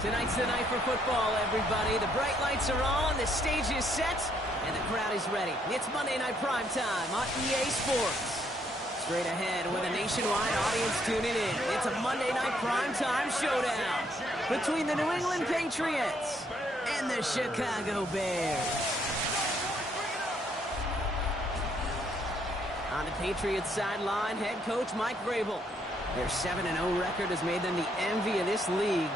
Tonight's the night for football, everybody. The bright lights are on, the stage is set, and the crowd is ready. It's Monday Night Prime Time on EA Sports. Straight ahead with a nationwide audience tuning in. It's a Monday Night Prime Time showdown between the New England Patriots and the Chicago Bears. On the Patriots sideline, head coach Mike Vrabel. Their 7-0 record has made them the envy of this league.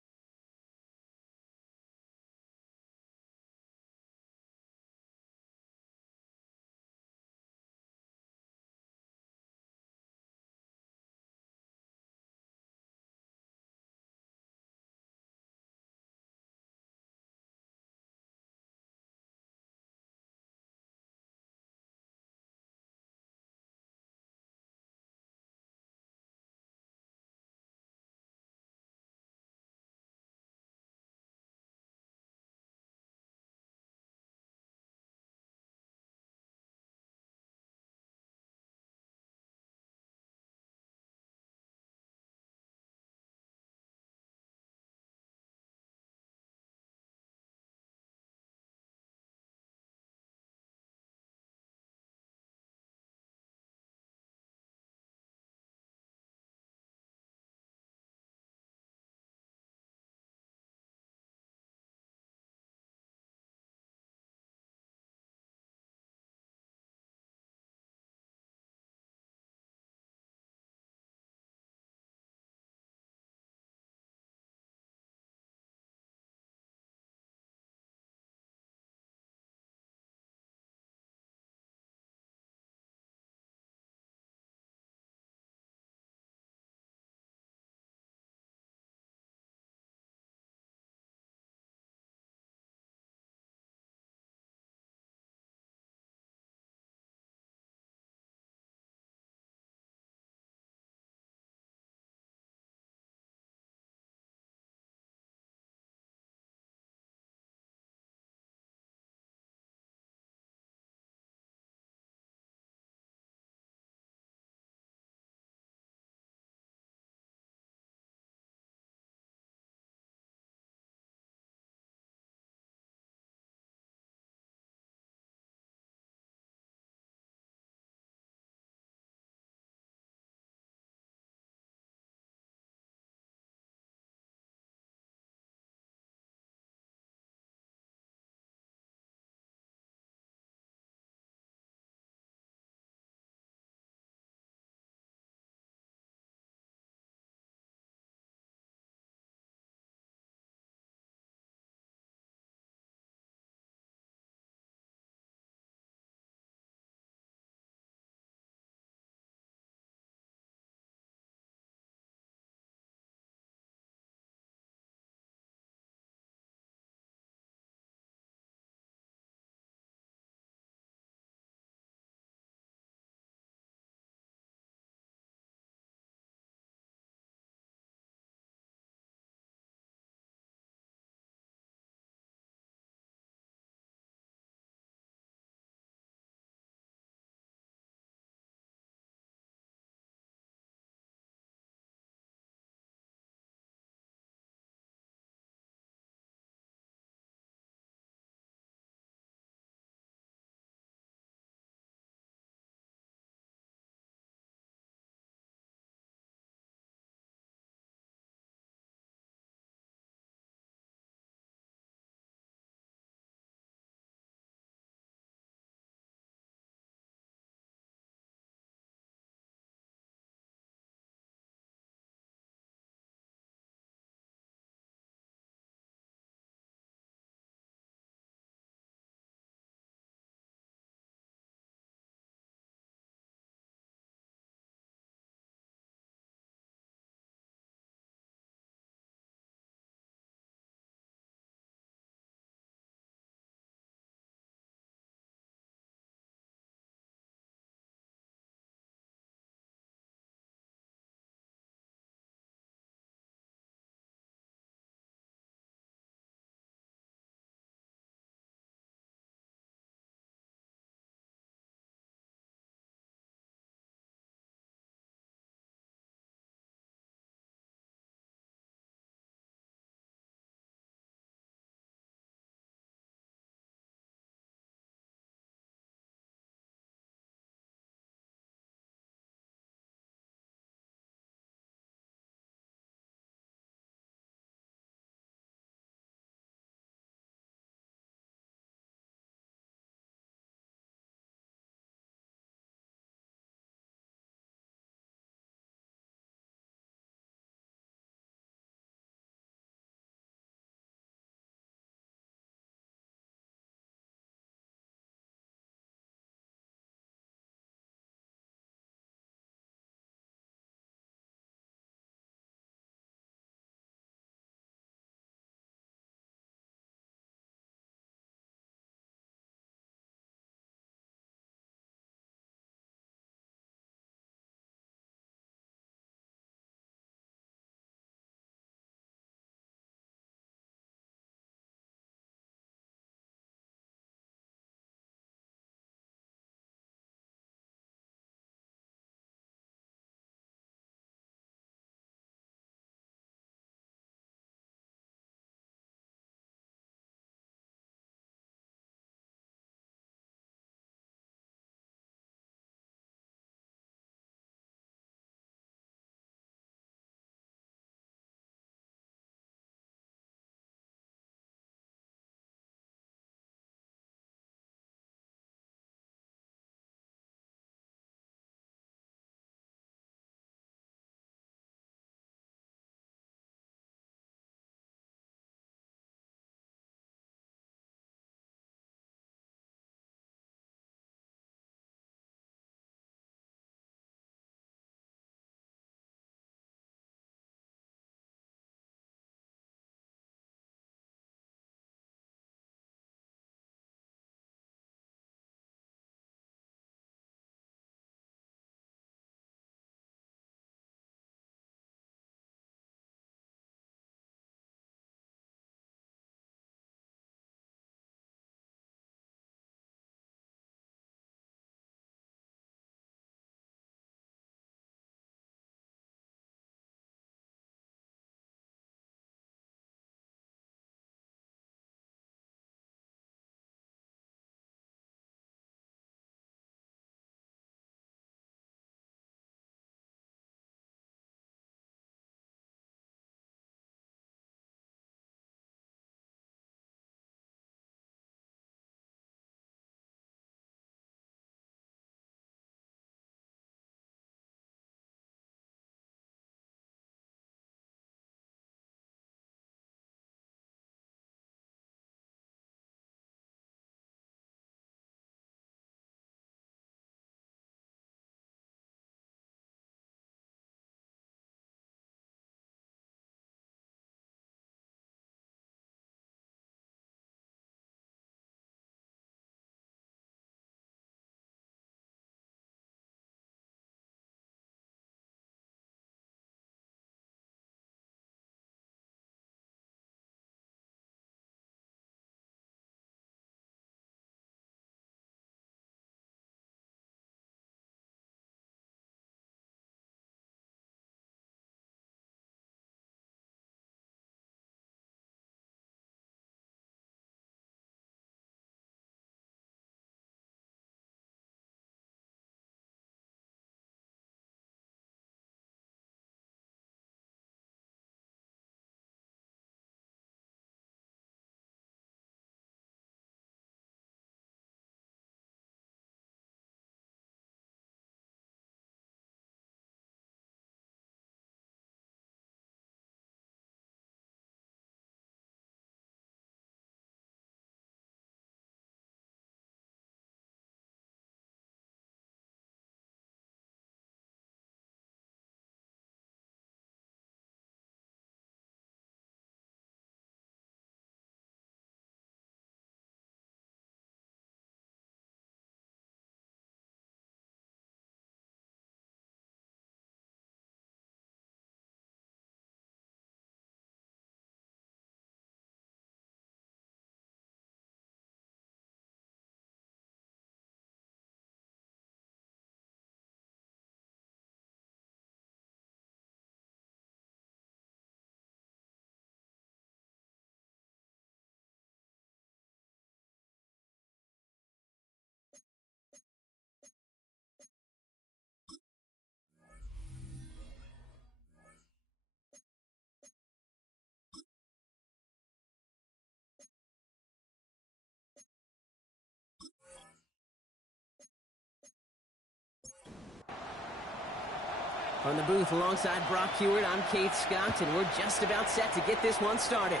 From the booth alongside Brock Heward, I'm Kate Scott, and we're just about set to get this one started.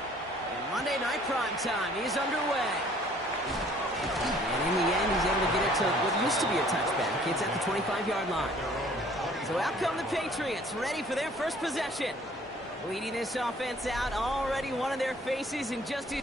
And Monday Night Prime Time is underway. And in the end, he's able to get it to what used to be a touchback. It's at the 25-yard line. So out come the Patriots, ready for their first possession. Leading this offense out, already one of their faces in just his...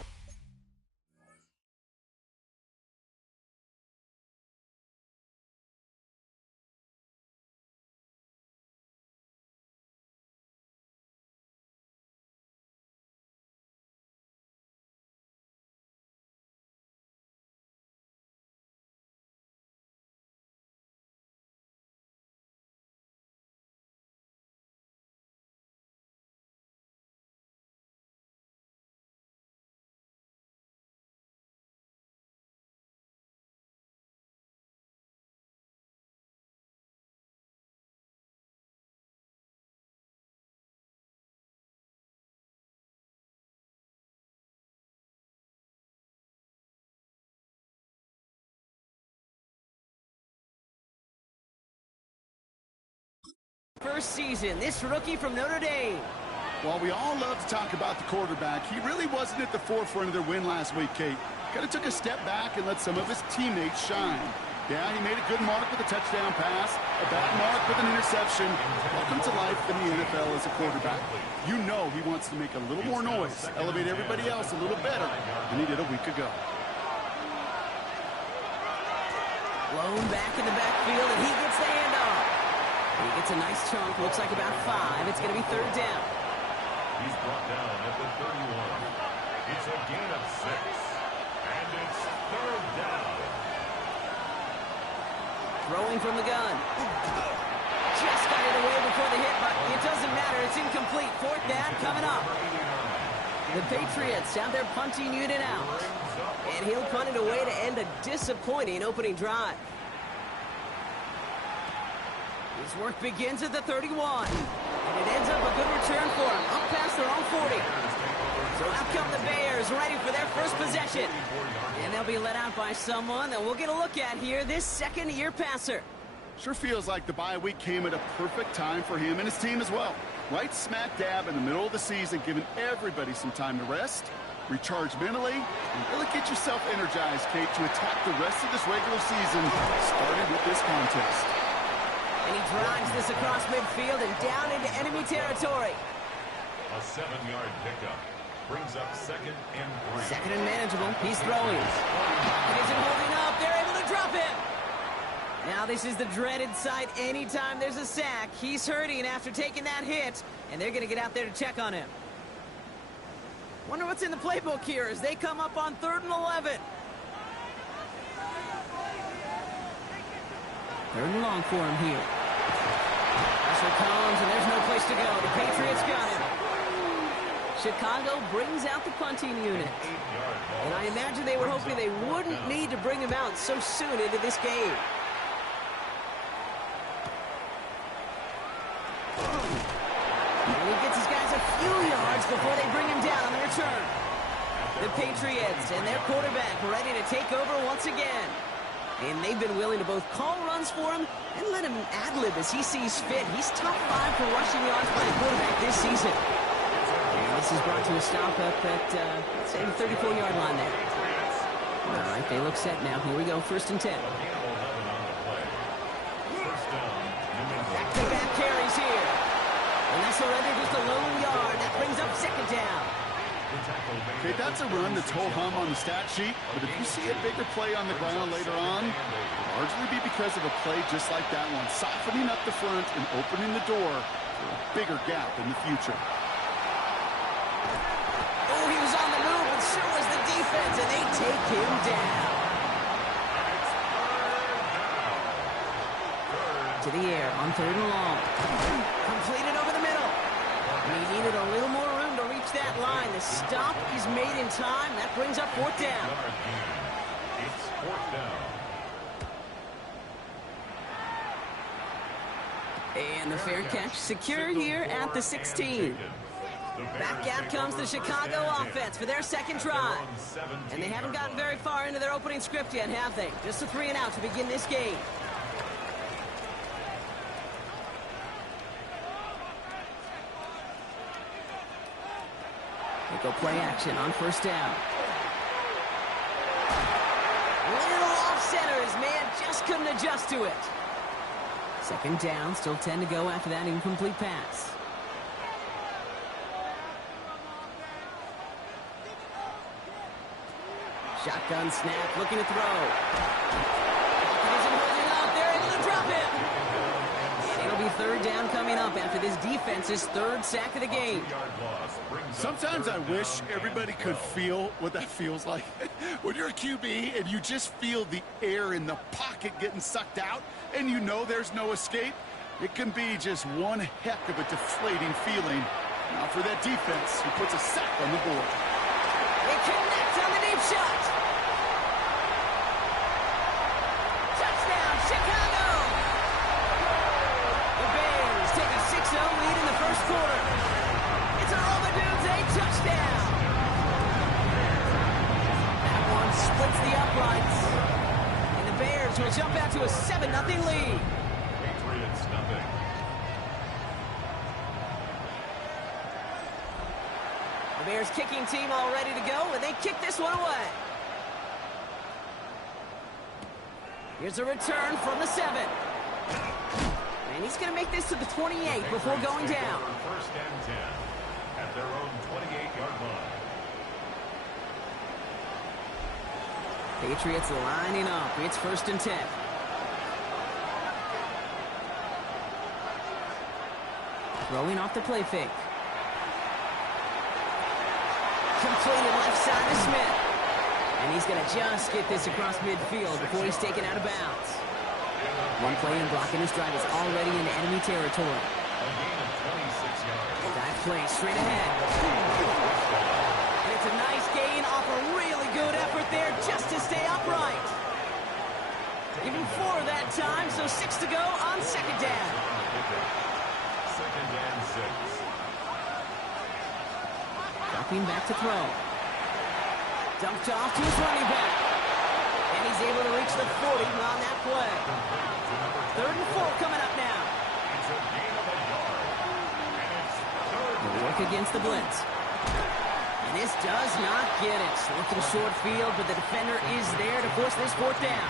First season, this rookie from Notre Dame. While we all love to talk about the quarterback, he really wasn't at the forefront of their win last week, Kate. Kind of took a step back and let some of his teammates shine. Yeah, he made a good mark with a touchdown pass, a bad mark with an interception. Welcome to life in the NFL as a quarterback. You know he wants to make a little more noise, elevate everybody else a little better than he did a week ago. Blown back in the backfield, and he gets the handoff. He gets a nice chunk, looks like about 5. It's going to be third down. He's brought down at the 31. It's a gain of 6. And it's third down. Throwing from the gun. Just got it away before the hit, but it doesn't matter. It's incomplete. Fourth down coming up. The Patriots have their punting unit out. And he'll punt it away to end a disappointing opening drive. His work begins at the 31. And it ends up a good return for him. Up past their own 40. So out come the Bears, ready for their first possession. And they'll be let out by someone that we'll get a look at here, this second-year passer. Sure feels like the bye week came at a perfect time for him and his team as well. Right smack dab in the middle of the season, giving everybody some time to rest, recharge mentally, and really get yourself energized, Kate, to attack the rest of this regular season, starting with this contest. And he drives this across midfield and down into enemy territory. A 7-yard pickup brings up 2nd and 3. Second and manageable. He's throwing. Pocket isn't holding up. They're able to drop him. Now this is the dreaded sight anytime there's a sack. He's hurting after taking that hit, and they're going to get out there to check on him. Wonder what's in the playbook here as they come up on 3rd and 11. 3rd and long for him here. Pressure comes, and there's no place to go. The Patriots got him. Chicago brings out the punting unit. And I imagine they were hoping they wouldn't need to bring him out so soon into this game. And he gets his guys a few yards before they bring him down on the return. The Patriots and their quarterback ready to take over once again. And they've been willing to both call runs for him and let him ad-lib as he sees fit. He's top 5 for rushing yards by the quarterback this season. And this is brought to a stop up at, say, the 34-yard line there. All right, they look set now. Here we go, 1st and 10. Back-to-back carries here. And that's surrender just a lone yard. That brings up 2nd down. Okay, that's a run that's ho-hum on the stat sheet, but if you see a bigger play on the ground later on, it'll largely be because of a play just like that one, softening up the front and opening the door for a bigger gap in the future. Oh, he was on the move, and so was the defense, and they take him down. To the air on 3rd and long. Completed over the middle. And he needed a little more room to reach that line. The stop is made in time. That brings up 4th down. It's 4th down. And the fair catch secure here at the 16. Back out comes the Chicago offense for their second drive. And they haven't gotten very far into their opening script yet, have they? Just a 3 and out to begin this game. Go play action on first down. Little off center. His man just couldn't adjust to it. Second down, still 10 to go after that incomplete pass. Shotgun snap, looking to throw. Isn't holding up. They're able to drop him. It'll be third down coming up after this defense's third sack of the game. Sometimes I wish everybody could feel what that feels like. When you're a QB and you just feel the air in the pocket getting sucked out and you know there's no escape, it can be just one heck of a deflating feeling. Now for that defense, who puts a sack on the board. They connect on the deep shot. Touchdown, Chicago! The Bears take a 6-0 lead in the first quarter. It's a Romadudes, a touchdown. That one splits the uprights. And the Bears will jump out to a 7-0 lead. Patriots nothing. The Bears kicking team all ready to go, and they kick this one away. Here's a return from the 7. And he's going to make this to the 28 before going down. First and 10 at their own 28-yard line. Patriots lining up. It's first and 10. Throwing off the play fake. Completed left side to Smith. And he's going to just get this across midfield before he's taken out of bounds. One play and blocking his drive is already in enemy territory. A gain of 26 yards. Dive play straight ahead. And it's a nice gain off a really good effort there just to stay upright. Even 4 that time, so 6 to go on second down. Second and 6. Dropping back to throw. Dumped off to his running back. And he's able to reach the 40 on that play. Third and 4 coming up now. It's a gain of a yard. And it's third. The work against the blitz. And this does not get it. Looking short field, but the defender is there to force this fourth down.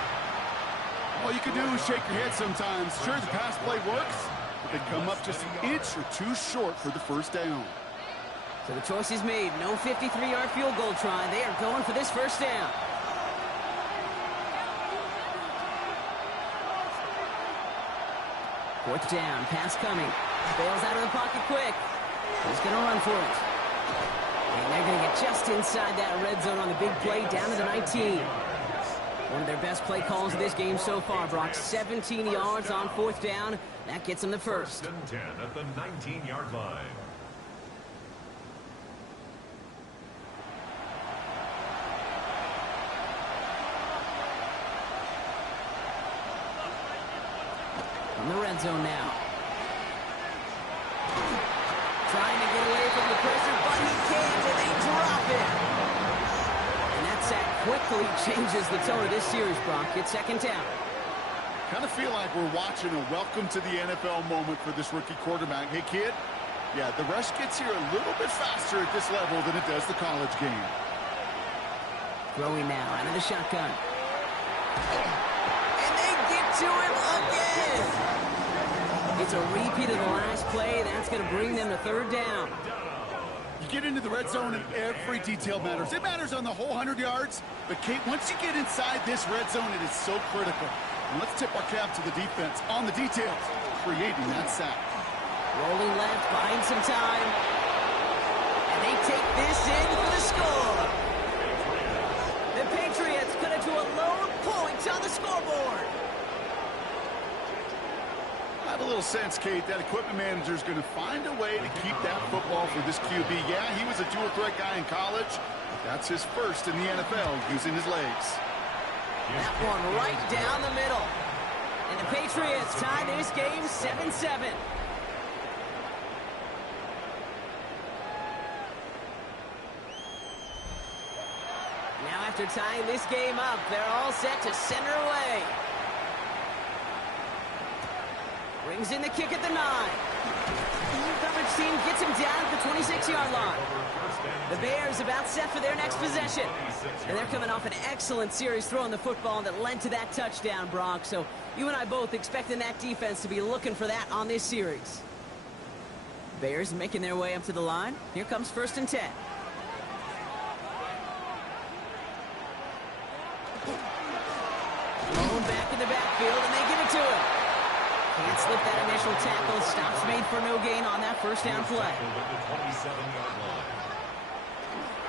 All you can do is shake your head sometimes. Sure, the pass play works, but they come up just an inch or two short for the first down. So the choice is made. No 53-yard field goal try. They are going for this first down. Fourth down. Pass coming. Bails out of the pocket quick. He's going to run for it. And they're going to get just inside that red zone on the big play down to the 19. One of their best play calls of this game so far, Brock. 17 yards on fourth down. That gets them the first. First and 10 at the 19-yard line. From the red zone now. Trying to get away from the pressure, but he can't, and they drop it. And that sack quickly changes the tone of this series, Brock. It's second down. Kind of feel like we're watching a welcome to the NFL moment for this rookie quarterback. Hey, kid, yeah, the rush gets here a little bit faster at this level than it does the college game. Throwing now out of the shotgun. And they get to him again. It's a repeat of the last play. That's going to bring them to third down. You get into the red zone and every detail matters. It matters on the whole 100 yards. But, Kate, once you get inside this red zone, it is so critical. And let's tip our cap to the defense on the details, creating that sack. Rolling left, buying some time. And they take this in for the score. The Patriots cut it to a lone point on the scoreboard. I have a little sense, Kate, that equipment manager is going to find a way to keep that football for this QB. Yeah, he was a dual-threat guy in college, but that's his first in the NFL using his legs. That one right down the middle. And the Patriots tie this game 7-7. Now after tying this game up, they're all set to center away. Brings in the kick at the 9. The coverage team gets him down at the 25. 26-yard line. The Bears about set for their next possession. And they're coming off an excellent series throwing the football that led to that touchdown, Brock. So you and I both expecting that defense to be looking for that on this series. Bears making their way up to the line. Here comes 1st and 10. Thrown back in the backfield, and they give it to him. Can't slip that initial tackle. Stops made for no gain on that first down play.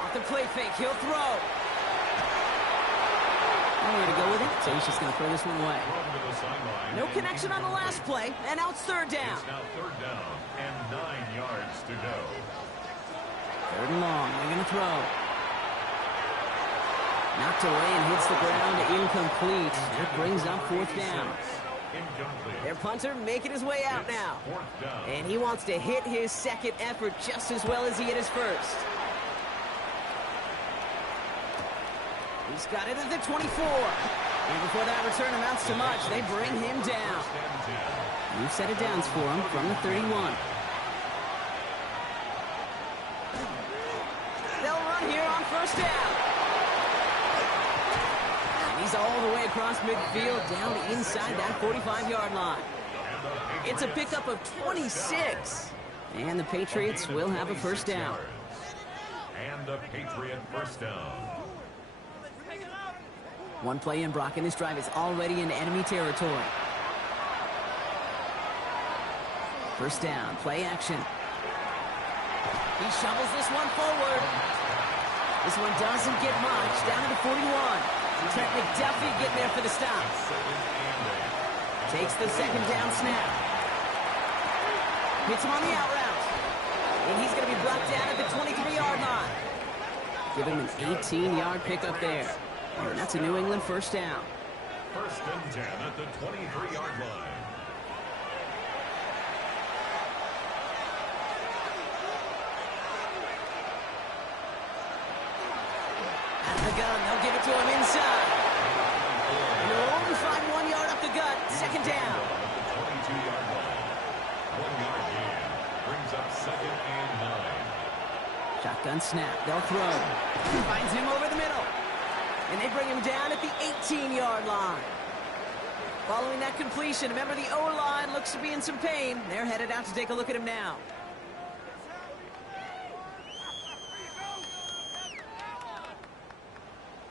Off the play fake, he'll throw. Nowhere to go with it, so he's just going to throw this one away. No connection on the last play, and now it's 3rd down. It's now 3rd down and 9 yards to go. 3rd and long, they're going to throw. Knocked away and hits the ground, incomplete. That brings up 4th down. Incomplete. Their punter making his way out now. 4th down. And he wants to hit his second effort just as well as he hit his first. He's got it at the 24. Even before that return amounts to much, they bring him down. New set of downs for him from the 31. They'll run here on 1st down. He's all the way across midfield, down inside that 45-yard line. It's a pickup of 26. And the Patriots will have a 1st down. And a Patriot 1st down. One play in, Brock, and this drive is already in enemy territory. 1st down, play action. He shovels this one forward. This one doesn't get much, down to the 41. Trent McDuffie getting there for the stop. Takes the 2nd down snap. Hits him on the out route. And he's going to be brought down at the 23-yard line. Give him an 18-yard pickup there. And that's a New England 1st down. 1st and 10 at the 23-yard line. Out of the gun, they'll give it to him inside. And they'll only find 1 yard up the gut. 2nd down. At the 22-yard line. 1 yard gain brings up 2nd and 9. Shotgun snap. They'll throw. Finds him over the middle. And they bring him down at the 18-yard line. Following that completion, remember the O-line looks to be in some pain. They're headed out to take a look at him now.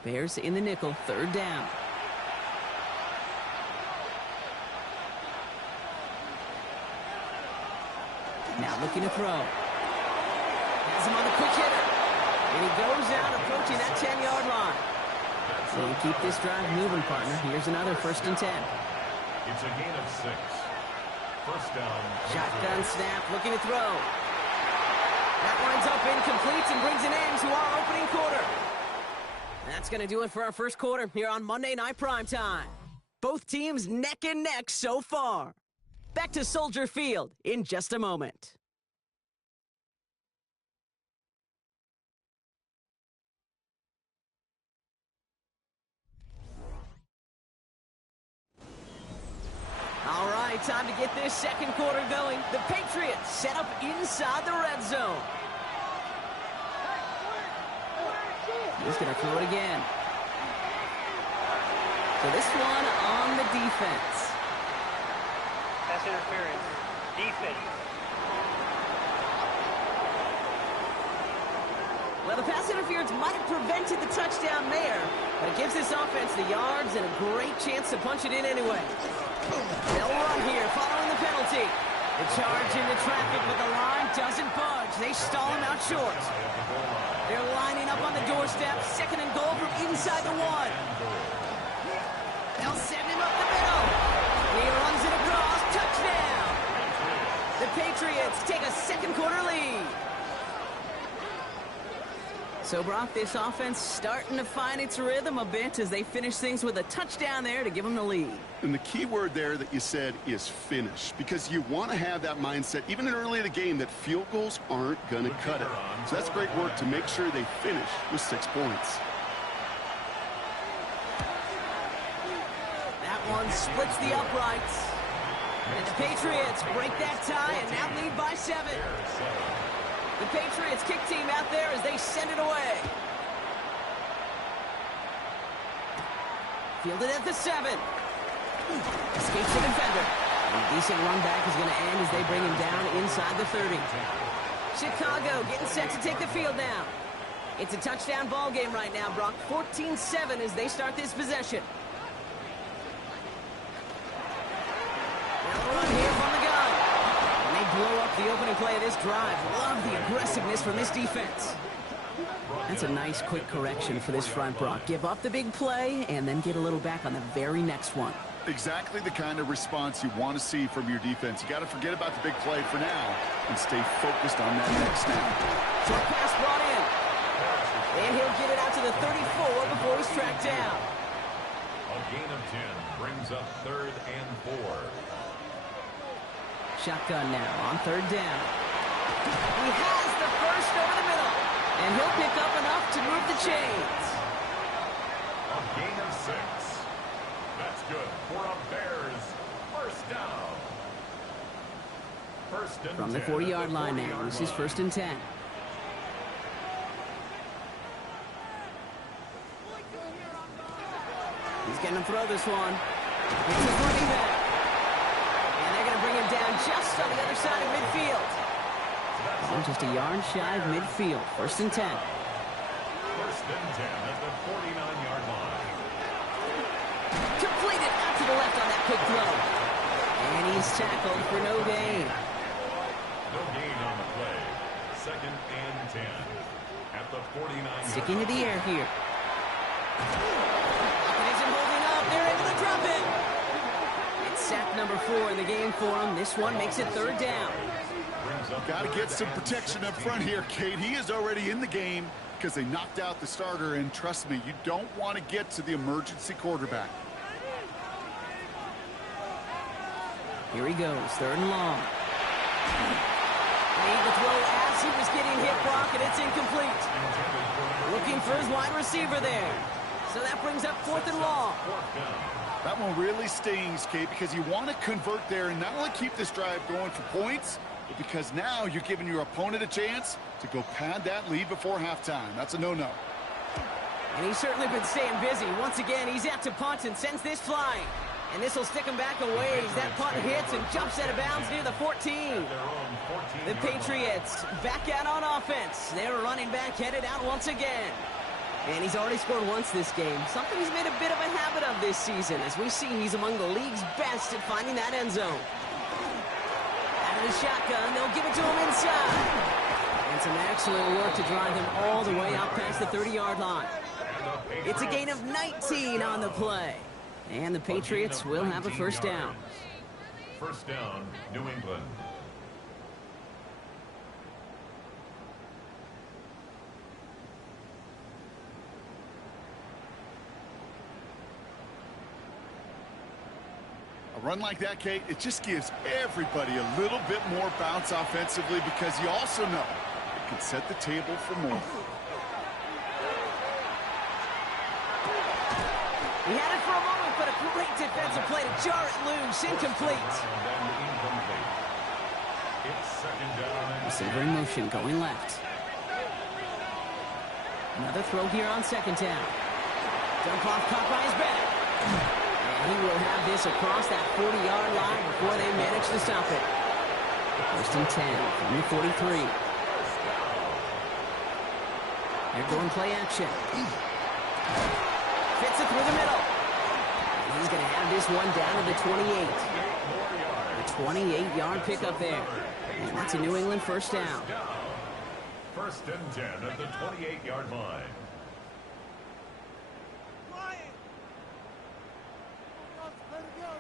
Bears in the nickel, 3rd down. Now looking to throw. Has him on the quick hitter. And he goes out approaching that 10-yard line. So you keep this drive moving, partner. Here's another 1st and 10. It's a gain of 6. 1st down. Shotgun snap, looking to throw. That winds up incomplete and brings an end to our opening quarter. That's going to do it for our 1st quarter here on Monday Night Primetime. Both teams neck and neck so far. Back to Soldier Field in just a moment. All right, time to get this 2nd quarter going. The Patriots set up inside the red zone. He's going to throw it again. So this one on the defense. Pass interference. Defense. Well, the pass interference might have prevented the touchdown there, but it gives this offense the yards and a great chance to punch it in anyway. They'll run here following the penalty. The charge into traffic, but the line doesn't budge. They stall him out short. They're lining up on the doorstep. 2nd and goal from inside the 1. They'll send him up the middle. He runs it across. Touchdown. The Patriots take a 2nd quarter lead. So, Brock, this offense starting to find its rhythm a bit as they finish things with a touchdown there to give them the lead. And the key word there that you said is finish, because you want to have that mindset, even in early in the game, that field goals aren't going to cut it. So that's great work to make sure they finish with 6 points. That one splits the uprights. And the Patriots break that tie and now lead by 7. The Patriots kick team out there as they send it away. Fielded at the 7. Escapes the defender. And a decent run back is going to end as they bring him down inside the 30. Chicago getting set to take the field now. It's a touchdown ball game right now, Brock. 14-7 as they start this possession. Now run here from the gun. And they blow up the opening play of this drive. Love the aggressiveness from this defense. That's a nice quick correction for this front, Brock. Give up the big play and then get a little back on the very next one. Exactly the kind of response you want to see from your defense. You got to forget about the big play for now and stay focused on that next snap. Short pass brought in. And he'll get it out to the 34 before he's tracked down. A gain of 10 brings up 3rd and 4. Shotgun now on 3rd down. He has the first over the middle. And he'll pick up enough to move the chains. A gain of 6. That's good for a Bears first down. First and From the 10 40-yard line now. This is 1st and 10. He's going to throw this one. It's his running back. And they're going to bring him down just on the other side of midfield. Oh, just a yard shy of midfield. 1st and 10. 1st and 10 at the 49-yard line. Completed out to the left on that quick throw. And he's tackled for no gain. No gain on the play. 2nd and 10 at the 49-yard line. Sticking to the air here. Isn't holding up. They're able to drop it. It's sack number 4 in the game for him. This one makes it 3rd down. Got to get some protection up front here, Kate. He is already in the game because they knocked out the starter, and trust me, you don't want to get to the emergency quarterback. Here he goes, 3rd and long. Made the throw as he was getting hit, Brock, and it's incomplete. Looking for his wide receiver there. So that brings up 4th and long. That one really stings, Kate, because you want to convert there and not only keep this drive going for points, but because now you're giving your opponent a chance to go pad that lead before halftime. That's a no-no. And he's certainly been staying busy. Once again, he's out to punt and sends this flying. And this will stick him back a ways. That punt hits and jumps out of bounds near the 14. The Patriots back out on offense. They're running back headed out once again. And he's already scored once this game. Something he's made a bit of a habit of this season. As we see, he's among the league's best at finding that end zone. Out of the shotgun, they'll give it to him inside. And some excellent work to drive him all the way out past the 30-yard line. It's a gain of 19 on the play. And the Patriots will have a 1st down. 1st down, New England. A run like that, Kate, it just gives everybody a little bit more bounce offensively because you also know it can set the table for more. He had it for a moment, but a great defensive play to jar it loose. Incomplete. Receiver in motion, going left. Another throw here on 2nd down. Dump off, caught by his back. And he will have this across that 40-yard line before they manage to stop it. 1st and 10 from the 43. They're going play action. Fits it through the middle. And he's going to have this one down to the 28. A 28-yard pickup there. And that's a New England 1st down. 1st and 10 at the 28-yard line.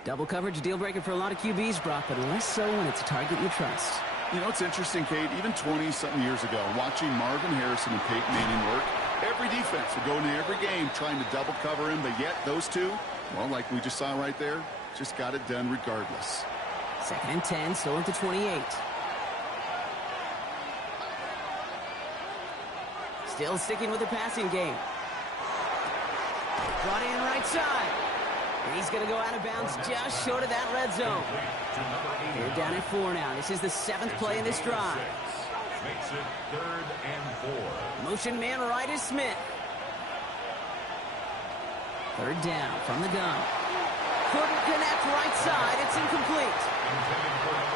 Double coverage, a deal breaker for a lot of QBs, Brock, but less so when it's a target you trust. You know, it's interesting, Kate, even 20-something years ago, watching Marvin Harrison and Peyton Manning work, every defense would go into every game trying to double cover him, but yet those two, well, like we just saw right there, just got it done regardless. 2nd and 10, still at the 28. Still sticking with the passing game. Brought in right side. And he's going to go out of bounds just short of that red zone. They're down at 4 now. This is the 7th play in this drive. Makes it 3rd and 4. Motion man right is Smith. 3rd down from the gun. Couldn't connect right side. It's incomplete.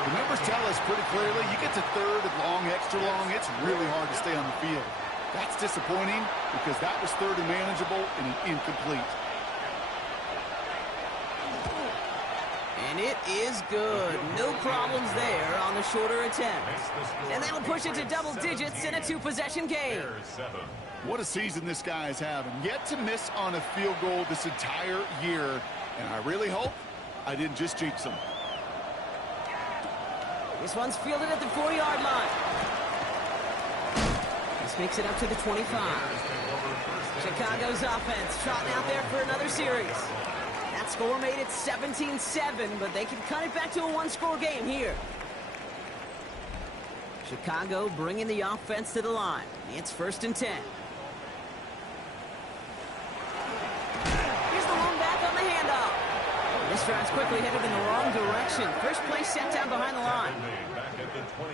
The numbers tell us pretty clearly, you get to 3rd and long, extra long, it's really hard to stay on the field. That's disappointing because that was 3rd and manageable and an incomplete. And it is good. No problems there on the shorter attempt. And that'll push it to double digits in a 2-possession game. What a season this guy is having. Yet to miss on a field goal this entire year. And I really hope I didn't just jinx him. This one's fielded at the 4-yard line. This makes it up to the 25. Chicago's offense trotting out there for another series. That score made it 17-7, but they can cut it back to a 1-score game here. Chicago bringing the offense to the line. It's 1st and 10. Here's the one back on the handoff. This drive's quickly headed in the wrong direction. First play set down behind the line.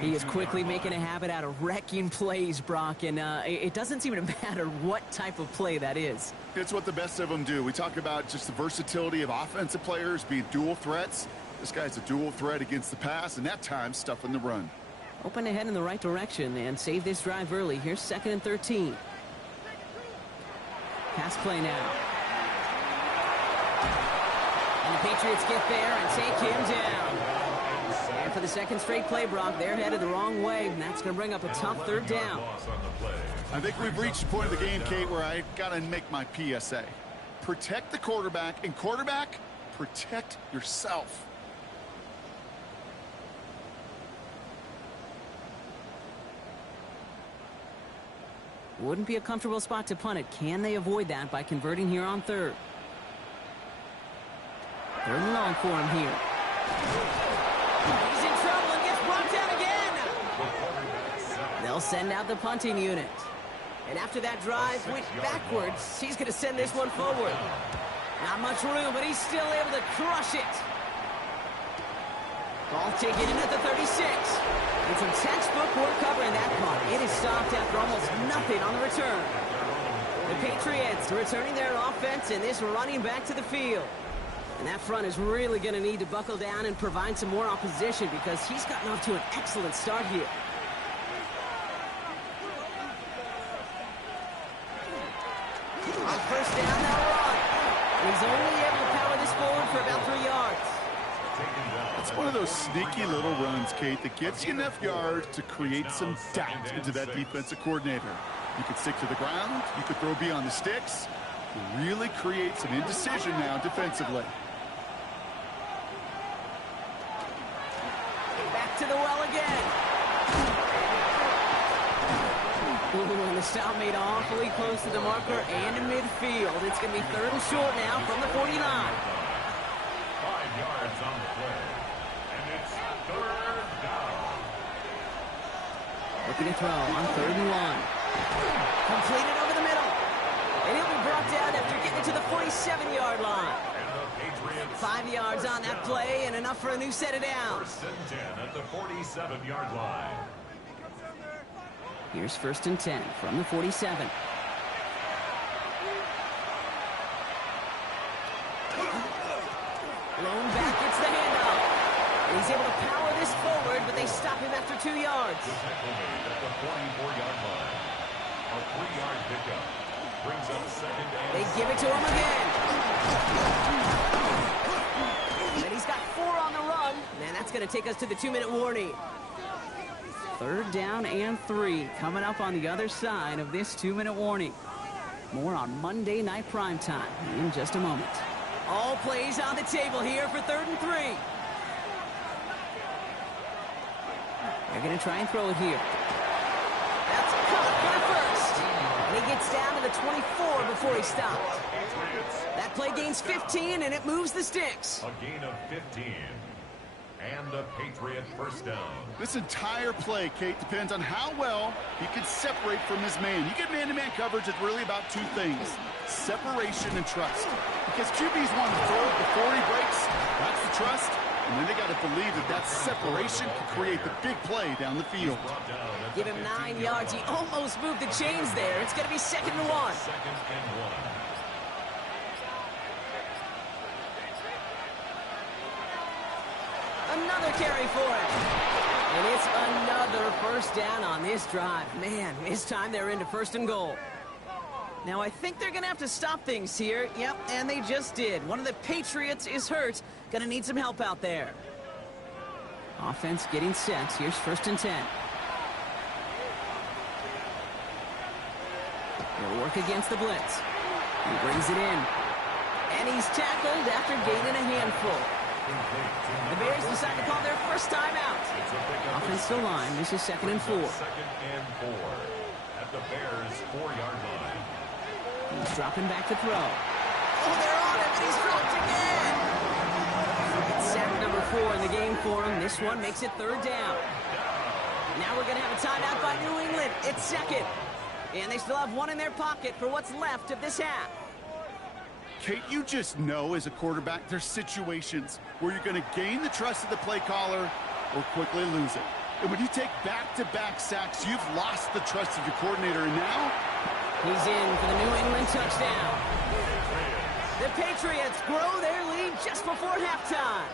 He is quickly making a habit out of wrecking plays, Brock, and it doesn't seem to matter what type of play that is. It's what the best of them do. We talk about just the versatility of offensive players being dual threats. This guy's a dual threat against the pass, and that time stuffing the run. Open ahead in the right direction and save this drive early. Here's 2nd and 13. Pass play now. And the Patriots get there and take him down. And for the 2nd straight play, Brock, they're headed the wrong way, and that's going to bring up a tough 3rd down. I think we've reached the point of the game, Kate, where I got to make my PSA. Protect the quarterback, and quarterback, protect yourself. Wouldn't be a comfortable spot to punt it. Can they avoid that by converting here on 3rd? 3rd and long for him here. He's in trouble and gets brought down again. They'll send out the punting unit. And after that drive went backwards, he's going to send this one forward. Not much room, but he's still able to crush it. Ball taken in at the 36. And some textbook work covering that punt. It is stopped after almost nothing on the return. The Patriots returning their offense and this running back to the field. And that front is really going to need to buckle down and provide some more opposition because he's gotten off to an excellent start here. On 1st down, they'll run. And he's only able to power this forward for about 3 yards. It's one of those sneaky little runs, Kate, that gets you enough yards to create some doubt into that defensive coordinator. You could stick to the ground. You could throw beyond the sticks. You really create some indecision now defensively. Back to the well again. Ooh, and the stop made awfully close to the marker and in midfield. It's going to be 3rd and short now from the 49. 5 yards on the play. And it's 3rd down. Looking to throw on 3rd and 1. Completed over the middle. And he'll be brought down after getting to the 47-yard line. 5 yards on that play and enough for a new set of downs. 1st and 10 at the 47-yard line. Here's 1st and 10 from the 47. Lone back gets the handoff. And he's able to power this forward, but they stop him after 2 yards. The tackle made at the 44-yard line. A 3-yard pickup brings up 2nd and They give it to him again. And he's got 4 on the run. And that's going to take us to the 2-minute warning. 3rd down and 3 coming up on the other side of this 2-minute warning. More on Monday Night Primetime in just a moment. All plays on the table here for 3rd and 3. They're going to try and throw it here. That's caught for the 1st. And he gets down to the 24 before he stopped. That play gains 15, and it moves the sticks. a gain of 15. And a Patriot 1st down. This entire play, Kate, depends on how well he can separate from his man. You get man-to-man coverage, it's really about 2 things: separation and trust. Because QB's want to throw it before he breaks. That's the trust. And then they got to believe that that separation can create the big play down the field. Give him 9 yards. He almost moved the chains there. It's going to be 2nd and 1. Second and 1. Another carry for him. And it's another first down on this drive. Man, this time they're into 1st and goal. Now, I think they're going to have to stop things here. Yep, and they just did. One of the Patriots is hurt. Going to need some help out there. Offense getting set. Here's 1st and 10. They'll work against the blitz. He brings it in. And he's tackled after gaining a handful. The Bears decide to call their first time out. Offensive line, this is 2nd and 4. 2nd and 4 at the Bears' 4-yard line. He's dropping back to throw. Oh, they're on him, and he's dropped again. It's sack number 4 in the game for him. This one makes it 3rd down. Now we're going to have a timeout by New England. It's 2nd. And they still have one in their pocket for what's left of this half. Kate, you just know as a quarterback there's situations where you're going to gain the trust of the play caller or quickly lose it. And when you take back-to-back sacks, you've lost the trust of your coordinator. And now he's in for the New England touchdown. The Patriots grow their lead just before halftime.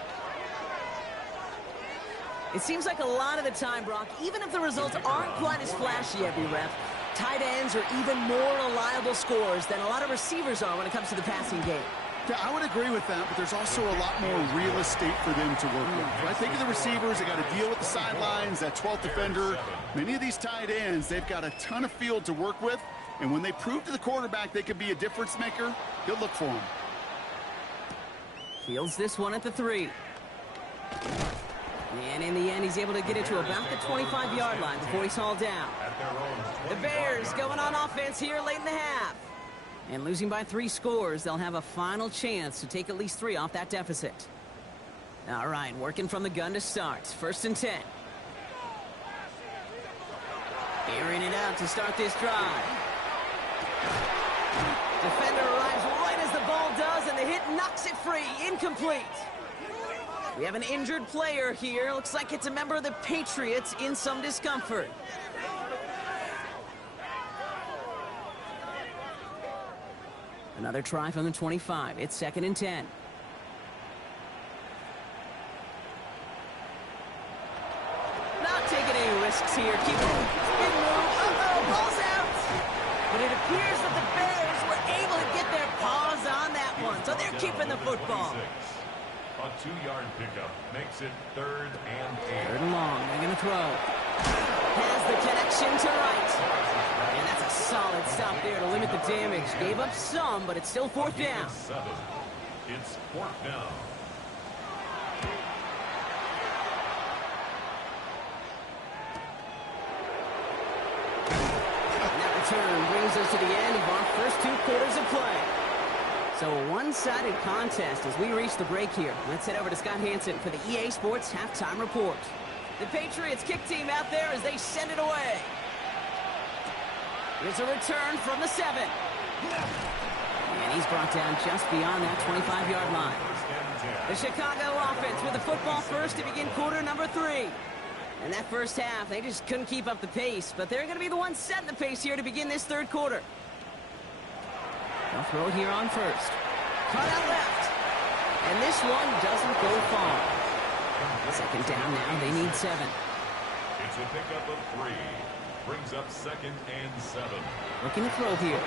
It seems like a lot of the time, Brock, even if the results aren't quite as flashy every rep, tight ends are even more reliable scorers than a lot of receivers are when it comes to the passing game. Yeah, I would agree with that, but there's also a lot more real estate for them to work with. When I think of the receivers, they got to deal with the sidelines, that 12th defender. Many of these tight ends, they've got a ton of field to work with, and when they prove to the quarterback they could be a difference maker, he'll look for them. Fields this one at the 3. And in the end, he's able to get it to about the 25-yard line before he's hauled down. The Bears going on offense here late in the half. And losing by 3 scores, they'll have a final chance to take at least 3 off that deficit. All right, working from the gun to start. 1st and 10. Airing it out to start this drive. Defender arrives right as the ball does, and the hit knocks it free. Incomplete. We have an injured player here. Looks like it's a member of the Patriots in some discomfort. Another try from the 25. It's 2nd and 10. Not taking any risks here. Keep it. Big move. Uh-oh, ball's out. But it appears that the Bears were able to get their paws on that one, so they're keeping the football. A 2-yard pickup makes it 3rd and 8. 3rd and long. They're going to throw. Has the connection to right. And that's a solid stop there to limit the damage. Gave up some, but it's still 4th down. 7. It's 4th down. And that return brings us to the end of our first 2 quarters of play. So a one-sided contest as we reach the break here. Let's head over to Scott Hansen for the EA Sports Halftime Report. The Patriots kick team out there as they send it away. Here's a return from the 7. And he's brought down just beyond that 25-yard line. The Chicago offense with the football first to begin quarter number 3. And that first half, they just couldn't keep up the pace, but they're going to be the ones setting the pace here to begin this 3rd quarter. They'll throw it here on first. Cut out left. And this one doesn't go far. 2nd down now. They need 7. It's a pickup of 3. Brings up 2nd and 7. Looking to throw here.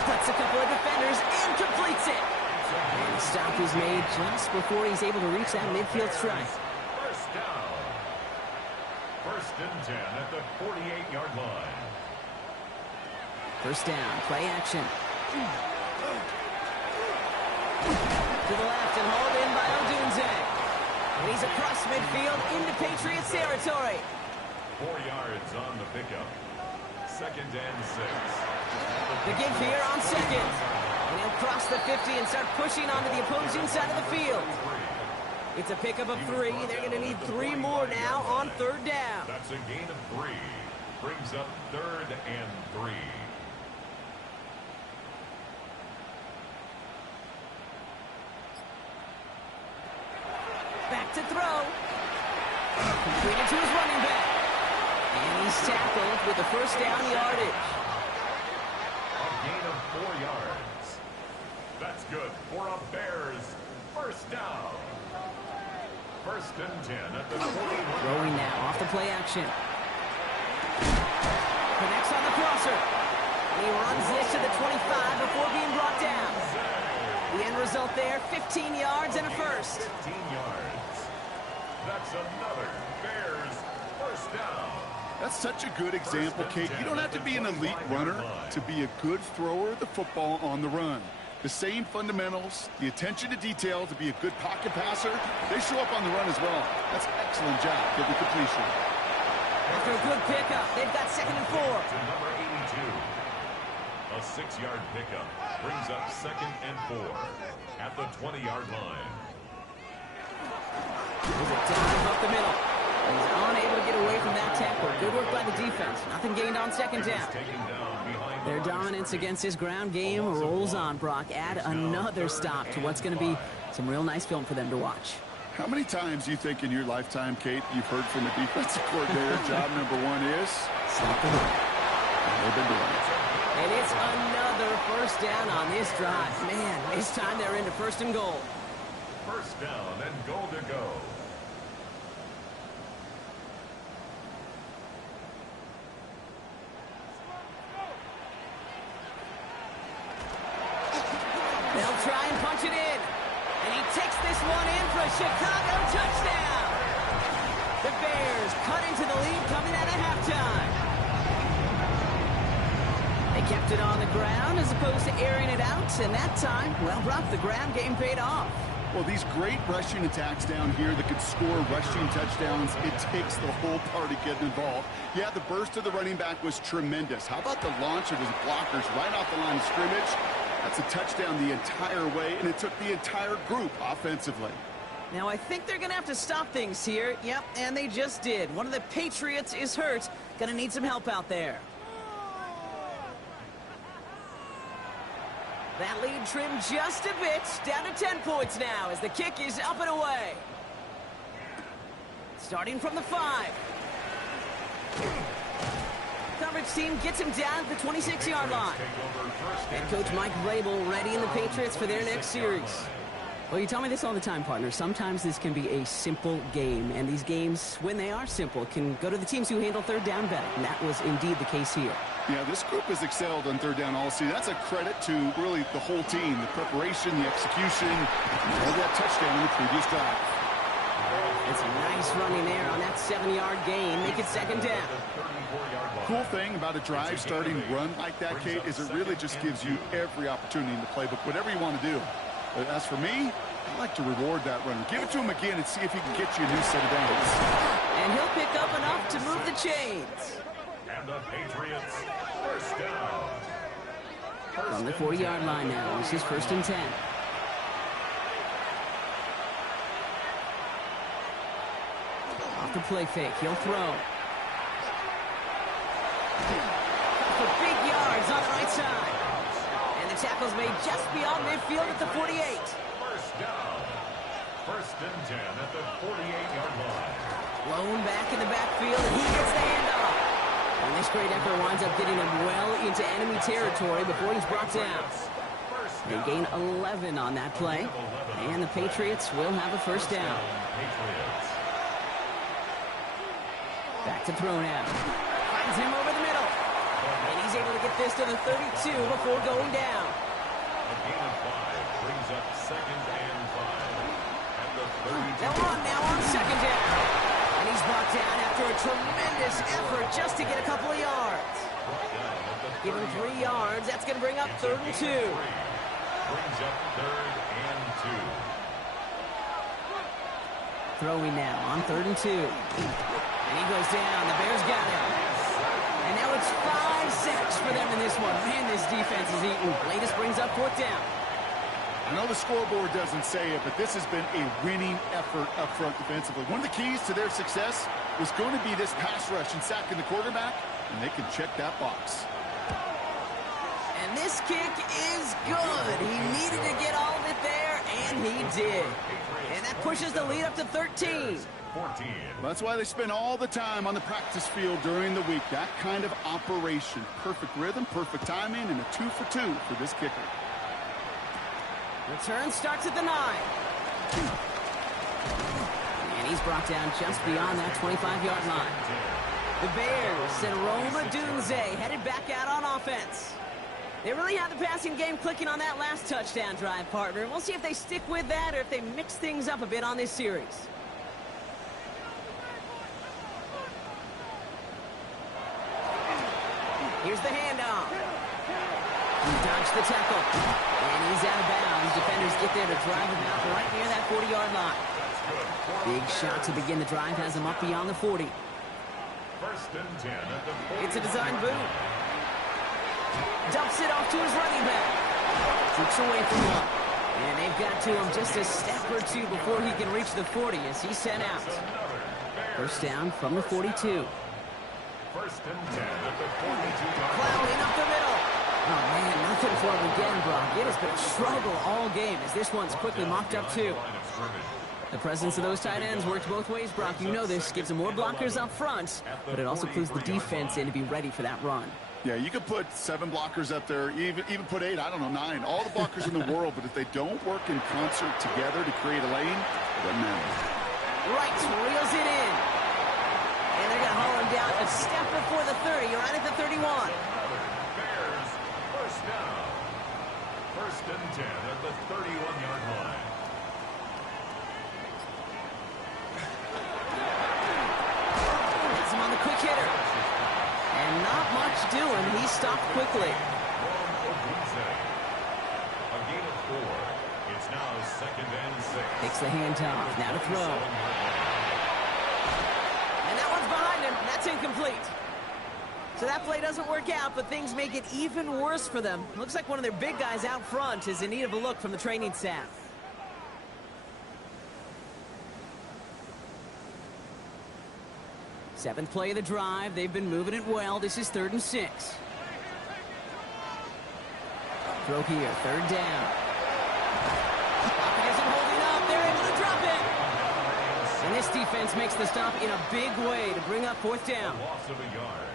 Splits a couple of defenders and completes it. And the stop is made just before he's able to reach that midfield strike. First down. 1st and 10 at the 48-yard line. 1st down. Play action. To the left and hauled in by Odunze. And he's across midfield into Patriots territory. 4 yards on the pickup. 2nd and 6. The give here on 2nd. And he'll cross the 50 and start pushing onto the opposing side of the field. It's a pickup of 3. They're going to need 3 more now on 3rd down. That's a gain of 3. Brings up 3rd and 3. Back Completed to his running back. And he's tackled with the first down yardage. A gain of 4 yards. That's good for a Bears first down. First and 10 at the 41. Throwing now off the play action. Connects on the crosser. He runs this to the 25 before being brought down. The end result there, 15 yards and a first. 15 yards. That's another Bears first down. That's such a good example, Kate. You don't have to be an elite runner to be a good thrower of the football on the run. The same fundamentals, the attention to detail to be a good pocket passer, they show up on the run as well. That's an excellent job getting completion. After a good pickup, they've got 2nd and 4. To number 82. A 6-yard pickup brings up 2nd and 4 at the 20-yard line. There's a dive up the middle. He's unable to get away from that tackle. Good work by the defense. Nothing gained on 2nd down. Taken down behind Their dominance against his ground game rolls on, Brock. Add another stop to what's going to be some real nice film for them to watch. How many times do you think in your lifetime, Kate, you've heard from a defensive coordinator, job number 1 is? Stop the run. They've been doing it. And it's another first down on this drive. Man, this time they're into 1st and goal. First down and goal to go. They'll try and punch it in. And he takes this one in for a Chicago touchdown. The Bears cut into the lead coming out of halftime. They kept it on the ground as opposed to airing it out. And that time, well, Brock, the ground game paid off. Well, these great rushing attacks down here that could score rushing touchdowns, it takes the whole party getting involved. Yeah, the burst of the running back was tremendous. How about the launch of his blockers right off the line of scrimmage? That's a touchdown the entire way, and it took the entire group offensively. Now, I think they're going to have to stop things here. Yep, and they just did. One of the Patriots is hurt. Going to need some help out there. That lead trimmed just a bit. Down to 10 points now as the kick is up and away. Starting from the 5. Coverage team gets him down at the 26-yard line. Head coach Mike Vrabel readying the Patriots for their next series. Well, you tell me this all the time, partner. Sometimes this can be a simple game, and these games, when they are simple, can go to the teams who handle 3rd down better, and that was indeed the case here. Yeah, this group has excelled on 3rd down all season. That's a credit to really the whole team, the preparation, the execution, and that touchdown in the previous drive. It's a nice running there on that 7-yard gain. Make it 2nd down. Cool thing about a drive starting run like that, Kate, is it really just gives you every opportunity in the playbook, whatever you want to do. But as for me, I like to reward that runner. Give it to him again and see if he can get you a new set of downs. And he'll pick up enough to move the chains. And the Patriots first down. From the 40-yard line now, this is 1st and 10. Off the play fake, he'll throw. For big yards on the right side. And the tackle's made just beyond midfield at the 48. First down. 1st and 10 at the 48-yard line. Blown back in the backfield, and he gets the handoff. And this great effort winds up getting him well into enemy territory before he's brought down. They gain 11 on that play, and the Patriots will have a first down. Back to throw now. Finds him over the middle. And he's able to get this to the 32 before going down. A gain of 5 brings up 2nd and 5 at the 32. They'll run now on 2nd down. And he's brought down after a tremendous effort just to get a couple of yards. Give him 3 yards. That's going to bring up 3rd and 2. Brings up 3rd and 2. Throwing now on 3rd and 2. And he goes down. The Bears got him. And now it's 5 sacks for them in this one. Man, this defense is eating. Latest brings up 4th down. I know the scoreboard doesn't say it, but this has been a winning effort up front defensively. One of the keys to their success was going to be this pass rush and sacking the quarterback, and they can check that box. And this kick is good. He needed to get all of it there, And he did. And that pushes the lead up to 13. 14. That's why they spend all the time on the practice field during the week. That kind of operation. Perfect rhythm, perfect timing, and a 2 for 2 for this kicker. Return starts at the 9. And he's brought down just beyond that 25-yard line. The Bears send Rome Odunze headed back out on offense. They really had the passing game clicking on that last touchdown drive, partner. We'll see if they stick with that or if they mix things up a bit on this series. Here's the handoff. He dodged the tackle. And he's out of bounds. Defenders get there to drive him out right near that 40-yard line. Big shot to begin the drive has him up beyond the 40. First and 10 at the 40. It's a design boot. Dumps it off to his running back. Keeps away from him. And they've got to him just a step or two before he can reach the 40 as he's sent out. First down from the 42. First and 10 at the 42-yard line. Plowing up the middle. Oh, man, nothing for him again, Brock. It has been a struggle all game as this one's quickly mocked up, too. The presence of those tight ends works both ways, Brock. You know this. Gives them more blockers up front, but it also clues the defense in to be ready for that run. Yeah, you could put 7 blockers up there, even put 8, I don't know, 9. All the blockers in the world, but if they don't work in concert together to create a lane, it doesn't matter. Right, reels it in. And they're going to haul him down a step before the 30. You're right at the 31. Bears, first down. First and 10 at the 31-yard line. Gets him on the quick hitter. And not much doing. He stopped quickly. A gain of 4. It's now second and 6. Takes the handoff. Now to throw. And that one's behind him. That's incomplete. So that play doesn't work out, but things make it even worse for them. Looks like one of their big guys out front is in need of a look from the training staff. Seventh play of the drive. They've been moving it well. This is 3rd and 6. Throw here. 3rd down. Pocket isn't holding up. They're able to drop it. And this defense makes the stop in a big way to bring up 4th down. Loss of a yard.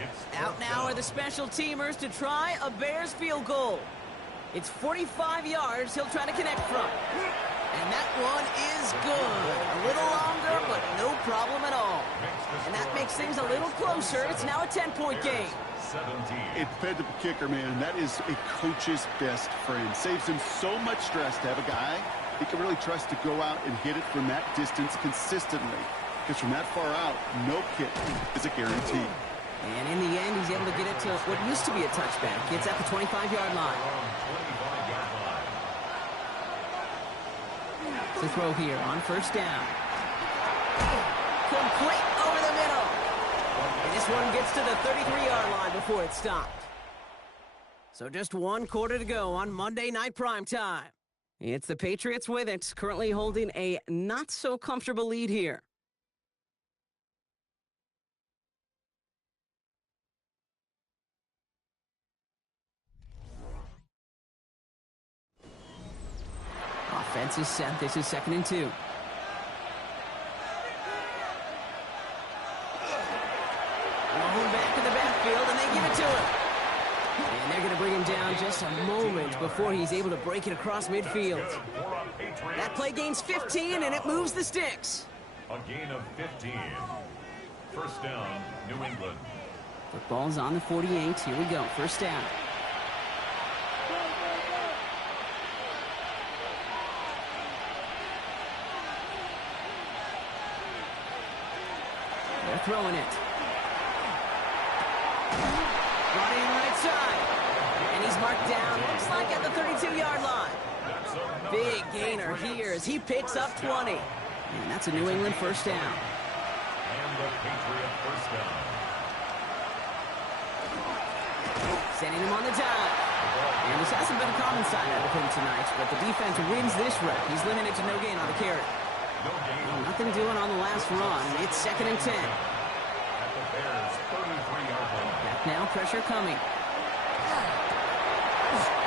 It's Out now are the special teamers to try a Bears field goal. It's 45 yards he'll try to connect from. And that one is good. A little longer, but no problem at all. And that makes things a little closer. It's now a 10-point game. 17. A dependable kicker, man. That is a coach's best friend. Saves him so much stress to have a guy he can really trust to go out and hit it from that distance consistently. Because from that far out, no kick is a guarantee. And in the end, he's able to get it to what used to be a touchback. It's at the 25-yard line. The throw here on 1st down. Complete over the middle. And this one gets to the 33-yard line before it's stopped. So just 1 quarter to go on Monday Night Primetime. It's the Patriots with it, currently holding a not-so-comfortable lead here. Offense is set. This is 2nd and 2. Rolling back to the backfield, and they give it to him. And they're going to bring him down just a moment before he's able to break it across midfield. That play gains 15, and it moves the sticks. A gain of 15. First down, New England. Football's on the 48. Here we go. 1st down. They're throwing it. Brought in right side. And he's marked down, looks like at the 32-yard line. Big gainer here as he picks up 20. And that's a New England 1st down. And the Patriot first down. Sending him on the dive. And this hasn't been a common sign out of him tonight, but the defense wins this rep. He's limited to no gain on the carry. No gain. Nothing doing on the last run. It's 2nd and 10. At the Bears' 33-yard line. Back now, pressure coming.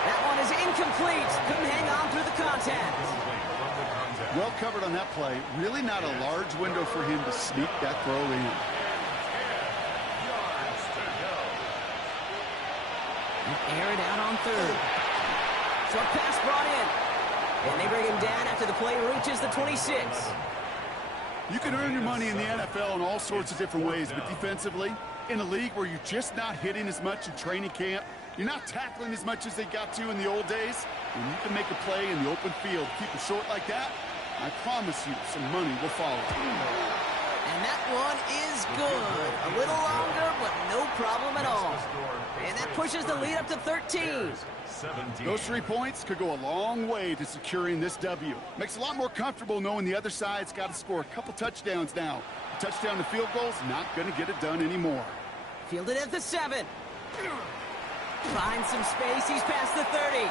That one is incomplete. Couldn't hang on through the contact. Well covered on that play. Really not a large window for him to sneak that throw in. Air it out on third. Short pass brought in. And they bring him down after the play reaches the 26. You can earn your money in the NFL in all sorts of different ways, but defensively, in a league where you're just not hitting as much in training camp, you're not tackling as much as they got to in the old days, when you can make a play in the open field, keep it short like that, I promise you some money will follow. And that one is good. A little longer, but no problem at all. And that pushes the lead up to 13. Those 3 points could go a long way to securing this W. Makes it a lot more comfortable knowing the other side's got to score a couple touchdowns now. A touchdown to field goal's not going to get it done anymore. Fielded at the 7. Finds some space. He's past the 30.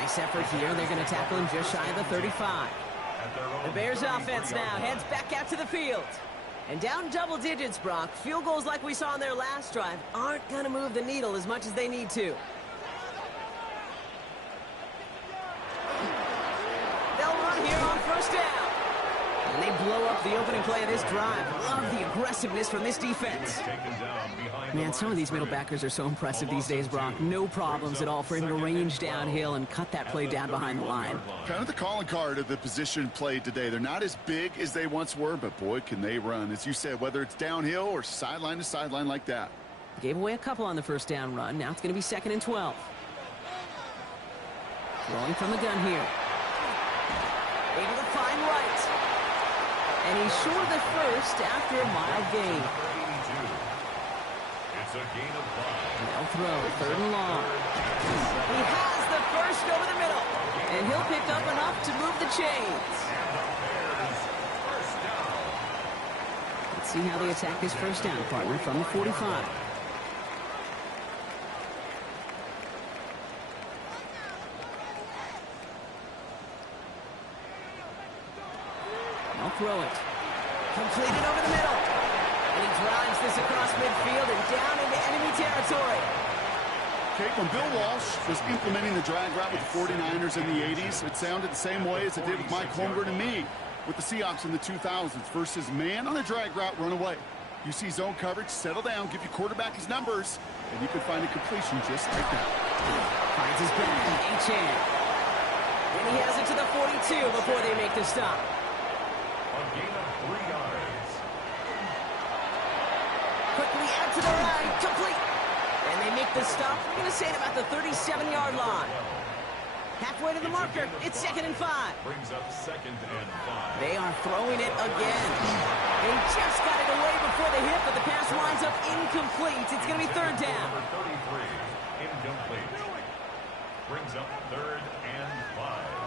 Nice effort here. They're going to tackle him just shy of the 35. The Bears offense now heads back out to the field. And down double digits, Brock. Field goals like we saw on their last drive aren't going to move the needle as much as they need to. They'll run here on first down. And they blow up the opening play of this drive. Love the aggressiveness from this defense. Man, some of these middle backers are so impressive these days, Brock. No problems at all for him to range downhill and cut that play down behind the line. Kind of the calling card of the position played today. They're not as big as they once were, but boy, can they run. As you said, whether it's downhill or sideline to sideline like that. Gave away a couple on the first down run. Now it's going to be 2nd and 12. Throwing from the gun here. Able to find Wright. And he's short of the first after a mild gain. It's a gain of 5. They'll throw 3rd and long. He has the first over the middle. And he'll pick up enough to move the chains. Let's see how they attack this first down, partner, from the 45. They'll throw it. Completed over the middle. And he drives this across midfield and down into enemy territory. Kate, when Bill Walsh was implementing the drag route with the 49ers in the 80s, it sounded the same way as it did with Mike Holmgren and me with the Seahawks in the 2000s versus man on a drag route, run away. You see zone coverage, settle down, give your quarterback his numbers, and you can find a completion just like that. Finds his back, Achane. And he has it to the 42 before they make the stop. A gain of 3 yards. Quickly out to the right, complete. And they make the stop, I'm going to say at about the 37-yard line. Halfway to the marker, it's 2nd and 5. Brings up 2nd and 5. They are throwing it again. They just got it away before the hit, but the pass winds up incomplete. It's going to be 3rd down. Number 33, incomplete. Brings up 3rd and 5.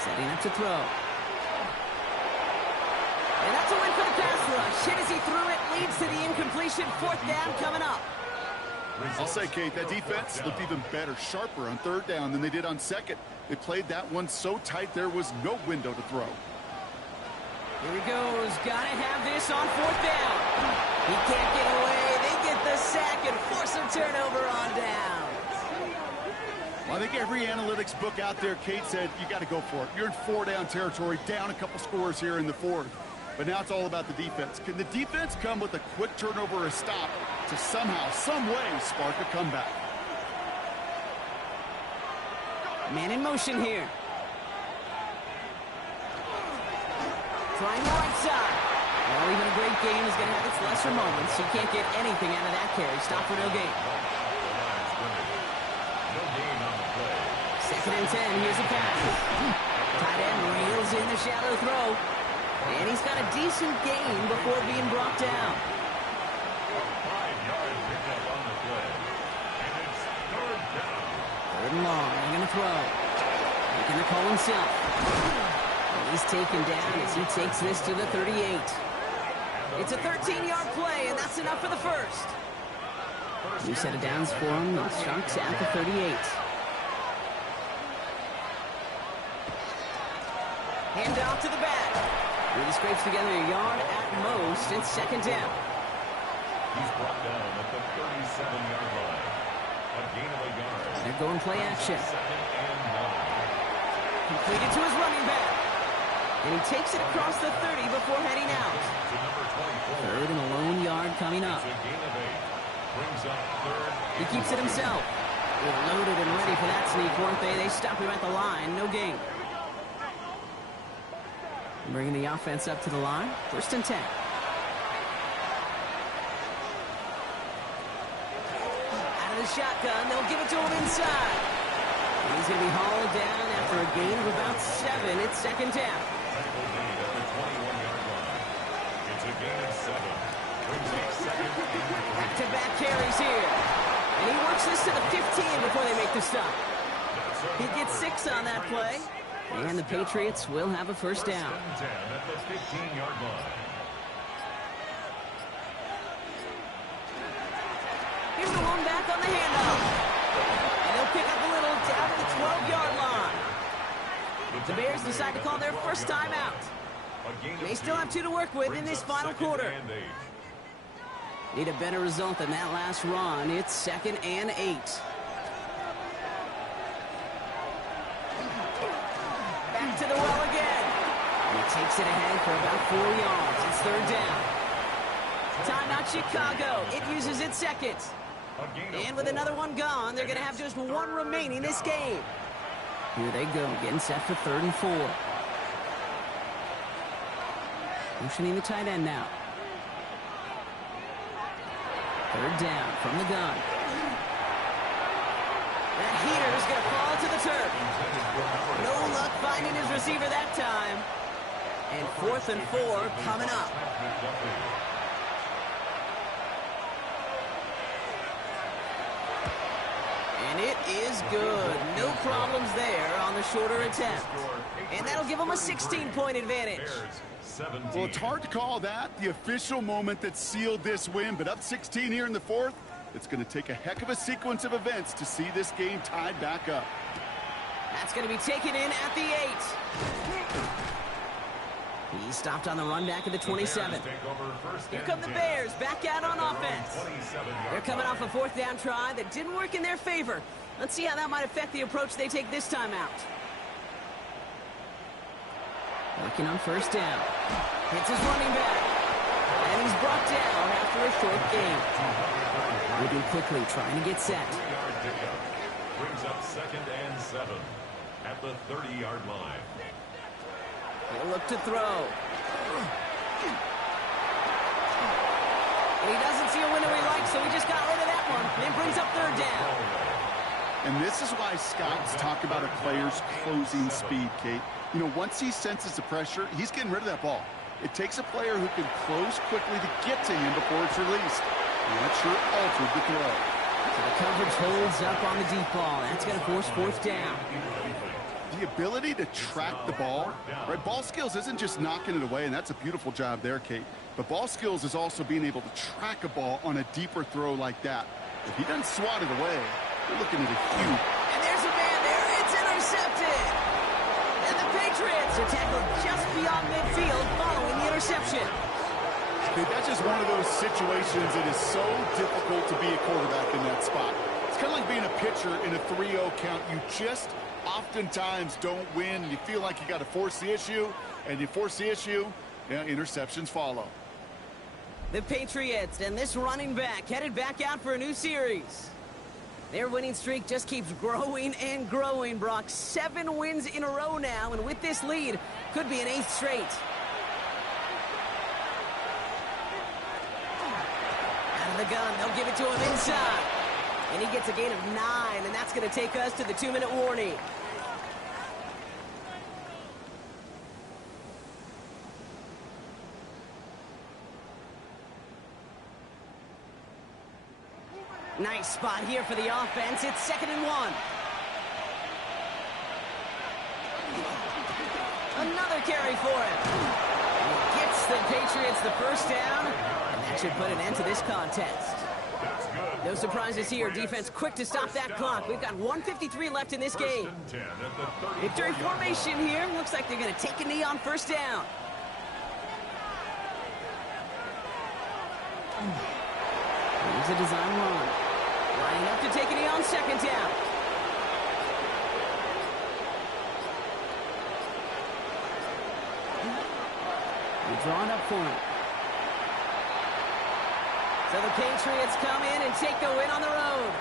Setting up to throw. And that's a win for the pass rush. Hit as he threw it, leads to the incompletion. 4th down coming up. I'll say, Kate, that defense looked even better, sharper on 3rd down than they did on 2nd. They played that one so tight there was no window to throw. Here he goes. Gotta have this on 4th down. He can't get away. They get the sack and force a turnover on down. Well, I think every analytics book out there, Kate, said you got to go for it. You're in 4-down territory, down a couple scores here in the 4th. But now it's all about the defense. Can the defense come with a quick turnover or a stop to somehow, some way, spark a comeback? Man in motion here. Trying the right side. Well, even a great game is going to have its lesser moments. You can't get anything out of that carry. Stop for no gain. 2nd and 10. Here's a pass. Tight end reels in the shallow throw. And he's got a decent gain before being brought down. 5 yards picked up on the play. And it's 3rd down. 3rd and long. They're going to throw. Making the call himself. And he's taken down as he takes this to the 38. It's a 13-yard play, and that's enough for the first. New set of downs for him. The Sharks at the 38. Hand off to the back. Really scrapes together a yard at most. It's second down. He's brought down at the 37-yard line. A gain of a yard. They're going play action. Second and 9. Completed to his running back. And he takes it across the 30 before heading out. To number 24. Third and a lone yard coming up. It's a gain of 8. Brings up third. He keeps it himself. They were loaded and ready for that sneak, weren't they? They stop him at the line. No gain. Bringing the offense up to the line. First and 10. Out of the shotgun. They'll give it to him inside. And he's going to be hauled down after a gain of about 7. It's second down. Tackle made at the 21-yard line. It's a gain of 7. Brings up second and 3. Back-to-back carries here. And he works this to the 15 before they make the stop. He gets 6 on that play. And the Patriots will have a first down. First and 10 at the 15-yard line. Here's the one back on the handoff. And they'll pick up a little down to the 12-yard line. The Bears decide to call their first timeout. They still have 2 to work with in this final quarter. Need a better result than that last run. It's second and 8. Back to the well again. And he takes it ahead for about 4 yards. It's third down. Timeout Chicago. It uses its second. And with another one gone, they're going to have just 1 remaining this game. Here they go, getting set for third and 4. Motioning the tight end now. Third down from the gun. That heater is going to fall to the turf. No luck finding his receiver that time. And fourth and 4 coming up. And it is good. No problems there on the shorter attempt. And that'll give them a 16-point advantage. Well, it's hard to call that the official moment that sealed this win, but up 16 here in the fourth, it's going to take a heck of a sequence of events to see this game tied back up. That's going to be taken in at the 8. He stopped on the run back at the 27. Here come the Bears back out on offense. They're coming off a fourth down try that didn't work in their favor. Let's see how that might affect the approach they take this time out. Working on first down. Hits his running back. And he's brought down after a short gain. Moving quickly, trying to get set. Brings up second and 7 at the 30-yard line. He'll look to throw. And he doesn't see a window he likes, so he just got rid of that one. And it brings up third down. And this is why scouts talk about a player's closing speed, Kate. You know, once he senses the pressure, he's getting rid of that ball. It takes a player who can close quickly to get to him before it's released. And that sure altered the throw. So the coverage holds up on the deep ball. That's going to force fourth down. The ability to track the ball, right? Ball skills isn't just knocking it away, and that's a beautiful job there, Kate. But ball skills is also being able to track a ball on a deeper throw like that. If he doesn't swat it away, you're looking at a huge... And there's a man there. It's intercepted. And the Patriots are tackled just beyond midfield following the interception. Dude, that's just one of those situations that is so difficult to be a quarterback in that spot. It's kind of like being a pitcher in a 3-0 count. You just oftentimes don't win. You feel like you got to force the issue, and you force the issue, yeah, interceptions follow. The Patriots and this running back headed back out for a new series. Their winning streak just keeps growing and growing, Brock. 7 wins in a row now, and with this lead, could be an 8th straight. Out of the gun, they'll give it to him inside. And he gets a gain of 9, and that's going to take us to the 2-minute warning. Nice spot here for the offense. It's 2nd and 1. Another carry for him. And he gets the Patriots the first down, and that should put an end to this contest. That's good. No surprises here. Defense quick to stop that clock. We've got 1:53 left in this game. First and 10 at the 34-yard Victory line. formation here. Looks like they're going to take a knee on first down. Here's a design run. Lining up to take a knee on second down. They're drawn up for him. So the Patriots come in and take the win on the road.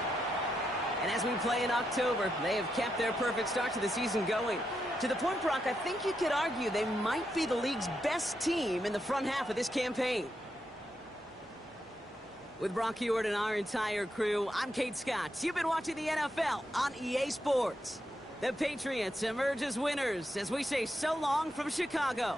And as we play in October, they have kept their perfect start to the season going. To the point, Brock, I think you could argue they might be the league's best team in the front half of this campaign. With Brock Huard and our entire crew, I'm Kate Scott. You've been watching the NFL on EA Sports. The Patriots emerge as winners as we say so long from Chicago.